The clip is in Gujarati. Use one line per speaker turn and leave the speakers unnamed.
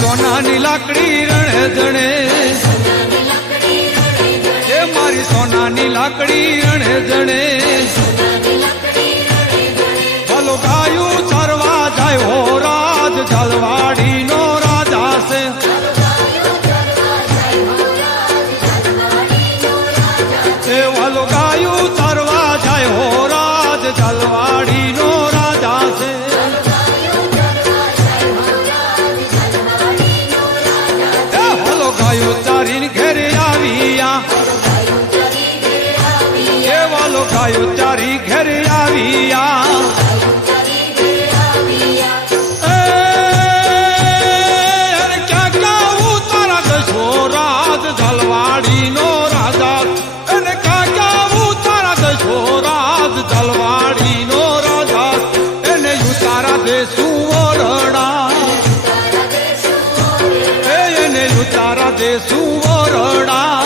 સોનાની લાકડી રણે જણે એ મારી સોનાની લાકડી રણે જણે ગાયું ચારીને ઘેરે આવ્યા. એ વાલો ગાયો ચારી ઘેરે આવ્યા. એ, એને ઉતારા દેશું ઓરડા